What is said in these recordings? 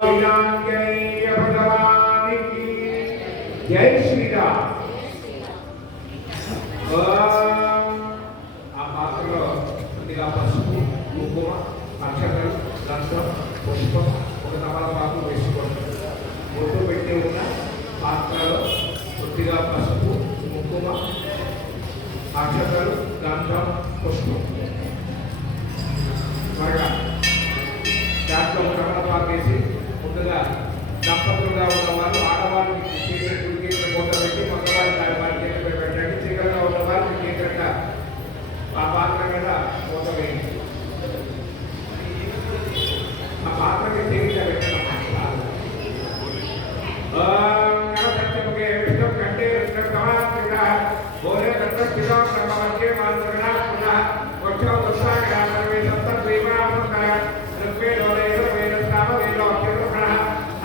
జై శ్రీరామ్. ఆ పాత్రలో కొద్దిగా పసుపు, కుంకుమ, అక్షతలు, దంతం, పుష్పం, ఒక తమలపాకు వేసుకోండి. బొట్టు పెట్టి ఉన్న పాత్రలో కొద్దిగా పసుపు, కుంకుమ, అక్షతలు, దంతం, పుష్పం త్వరగా దాంట్లో ఒక తమలపాకు వేసి ముందుగా దంపతులుగా ఉన్నవాళ్ళు ఆడవాళ్ళకి గుడికి మూత పెట్టి మగవాళ్ళకి వారి చేతి పెట్టండి. చీకగా ఉన్న వారికి చీకట ఆ పాత్ర మీద మూత వేయండి. ఆ పాత్రకి చీకట పెట్టడం సత్యముఖే విష్ణు కంటే భోజన పితా బ్రహ్మవంకే మాతృగణ పునః వక్షో వృక్షాగ సర్వే సప్త ద్వీపానుకర ఋగ్వేద వేద వేద శ్రావ వేద అక్షర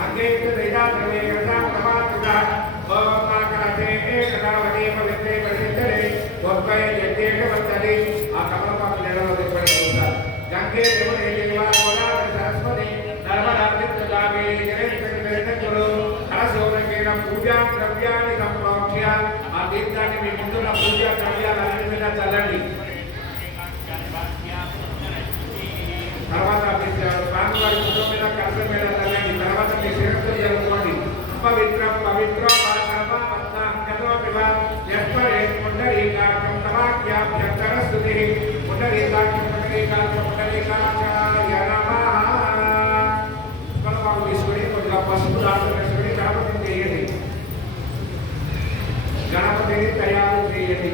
అంగేత దైదా సర్వే గతా ప్రమాత్రిత ఓం నాకరతే ఏకదావదే పవిత్రే పరిశుద్ధరే వద్వై యజ్ఞేకవంతరి. ఆ కమలపాకు నెలలో చెప్పారు. గంగే యమునే దేవా గోదావరి సరస్వతి నర్మదా తీర్థాగే జనేంద్రుడు కలశోభకేన పూజా ద్రవ్యాన్ని సంప్రోక్ష్య ఆ తీర్థాన్ని మీ ముందున్న పూజా ద్రవ్యాలన్నిటి మీద చల్లండి. తర్వాత స్వామివారి ముఖం మీద కలశం మీద చల్లండి. తర్వాత మీ శిరస్సు జరుపుకోండి. పవిత్రం పవిత్రం పుండరీకాక్షం తమాఖ్యాభ్యంతరస్తుతి పుండరీకాక్షం పుండరీకాక్షం పుండరీకాక్షాయ నమః. కలపాకు తీసుకొని కొద్దిగా పసుపు దాంట్లో వేసుకొని గణపతిని చేయండి. గణపతిని తయారు చేయండి.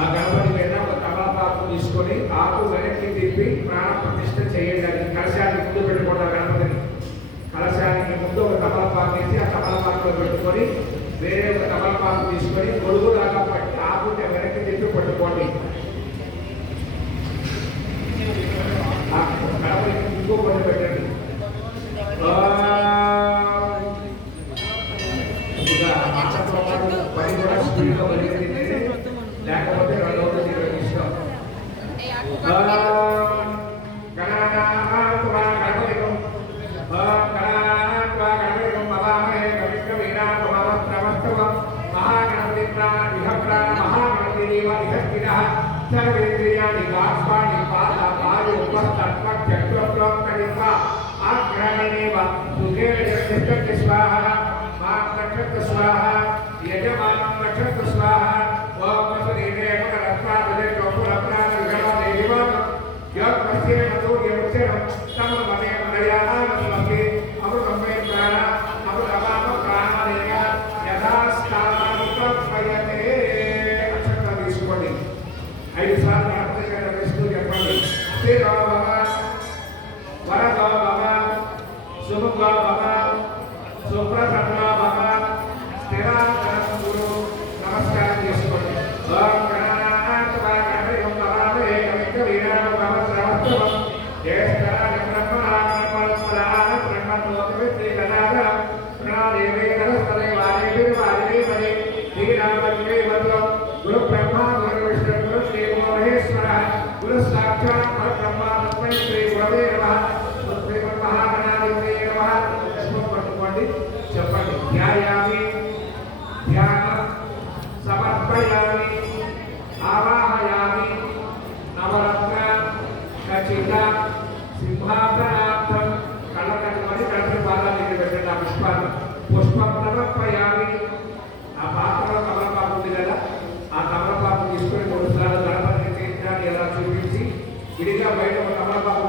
ఆ గణపతి మీద ఒక తమలపాకు తీసుకొని ఆకు వెనక్కి తిప్పి ప్రాణ ప్రతిష్ఠ చేయండి. కలశానికి ముందు పెట్టుకోండి. గణపతిని కలశానికి ముందు ఒక తమలపాకు వేసి ఆ తమలపాకులో పెట్టుకొని వేరే ఒక తమలపాకు తీసుకొని గొడుగు లాగా పట్టి ఆకు వెనక్కి తిప్పి పట్టుకోండి. గణపతికి ఇంకో కొన్ని పెట్టండి. పని కూడా స్పీడ్గా పరిగెత్తింది, లేకపోతే రెండవది నిర్వహిస్తాం. సర్వేంద్రియాణి బాష్పాణి పాద పాదు ఉపస్తత్వచక్రప్రోక్తనివ ఆగ్రహణేవ సుఖేన జగత్యస్య స్వాహ మాం రక్షత స్వాహ యజమానం రక్షత స్వాహ ఓం వసుదేవే మకరత్వాదే కౌపురప్రాణ విఘ్నవదే దివం యోగ్ పశ్యేమ సూర్యముక్షరం తమ మదే మదయానమస్మకే అమృతమే ప్రాణ అమృతమామ ప్రాణదేవ యథా స్థానానుపయతే. అక్షంతా తీసుకోండి. 5 సార్లు గణపతి గారు వేస్తూ చెప్పండి. స్థిరో భవ వరదో భవ సుముఖో భవ సుప్రసన్నో భవ స్థిరాంతరం గురు. నమస్కారం చేసుకోండి. ఓం గణానాత్మా గణపతిం నమామి కవికవీనాం భవస్రవస్తవం జ్యేష్ఠరాజ బ్రహ్మణాత్మపరాణ బ్రహ్మణోపవిత్రి గణాధరం ప్రణాదేవే నమస్తదే వాదేవి వాదేవి పదే శ్రీరామజ్ఞే వదో గురు బ్రహ్మ గురు విష్ణు గురు దేవో తస్మై శ్రీ గురవే నమః శ్రీ మహాగణాధిపతయే నమః పుష్పం పట్టుకోండి చెప్పండి ధ్యాయామి ధ్యానం సమర్పయామి ఆవాహయామి నవరత్న ఖచ్చిత సింహాసనార్థం కళ్ళకట్టుకొని గణపతి పాదాల దగ్గర పెట్టండి ఆ పుష్పాన్ని పుష్పం సమర్పయామి ఆ పాత్రలో తమలపాకు ఉంది కదా ఆ తమలపాకు తీసుకొని 3 సార్లు గణపతికి చేయించాలి ఎలా చూపించి విడిగా బయట ఒక తమలపాకు